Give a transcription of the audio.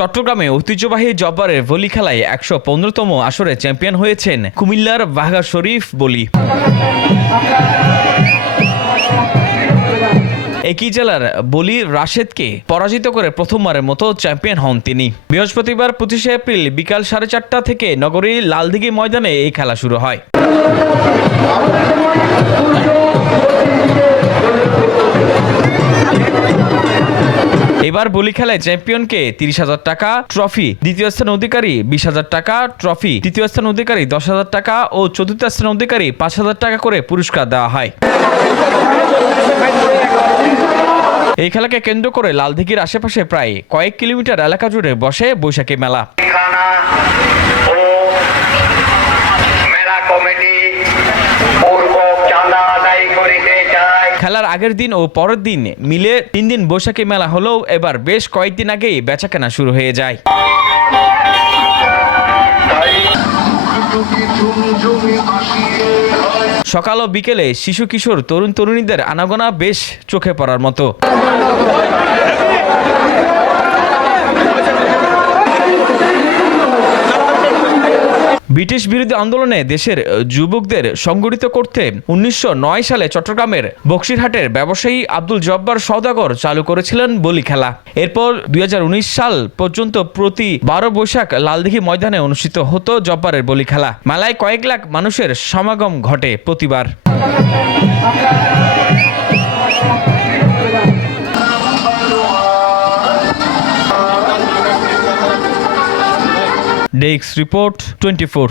চট্টগ্রামে ঐতিহ্যবাহী জব্বারের ভলি খেলায় ১১৫তম আসরে চ্যাম্পিয়ন হয়েছেন কুমিল্লার বাঘা শরীফ বলি। একই জেলার বলি রাশেদকে পরাজিত করে প্রথমবারের মতো চ্যাম্পিয়ন হন তিনি। বৃহস্পতিবার ২৫শে এপ্রিল বিকাল ৪:৩০ থেকে নগরীর লালদিঘি ময়দানে এই খেলা শুরু হয়। এবার বলি খেলায় চ্যাম্পিয়নকে ৩০,০০০ টাকা ট্রফি, দ্বিতীয় স্থান অধিকারী ২০,০০০ টাকা ট্রফি, তৃতীয় স্থান অধিকারী ১০,০০০ টাকা ও চতুর্থ স্থান অধিকারী ৫,০০০ টাকা করে পুরস্কার দেওয়া হয়। এই খেলাকে কেন্দ্র করে লালদিঘির আশেপাশে প্রায় কয়েক কিলোমিটার এলাকা জুড়ে বসে বৈশাখী মেলা। খেলার আগের দিন ও পরের দিন মিলে ৩ দিন বৈশাখী মেলা হলেও এবার বেশ কয়েকদিন আগেই বেচাকেনা শুরু হয়ে যায়। সকাল ও বিকেলে শিশু কিশোর তরুণ তরুণীদের আনাগোনা বেশ চোখে পড়ার মতো। ব্রিটিশ বিরোধী আন্দোলনে দেশের যুবকদের সংগঠিত করতে ১৯০৯ সালে চট্টগ্রামের বক্সিরহাটের ব্যবসায়ী আব্দুল জব্বার সওদাগর চালু করেছিলেন বলি খেলা। এরপর ২০১৯ সাল পর্যন্ত প্রতি ১২ বৈশাখ লালদিঘি ময়দানে অনুষ্ঠিত হতো জব্বারের বলি খেলা। মেলায় কয়েক লাখ মানুষের সমাগম ঘটে প্রতিবার। Desk report 24।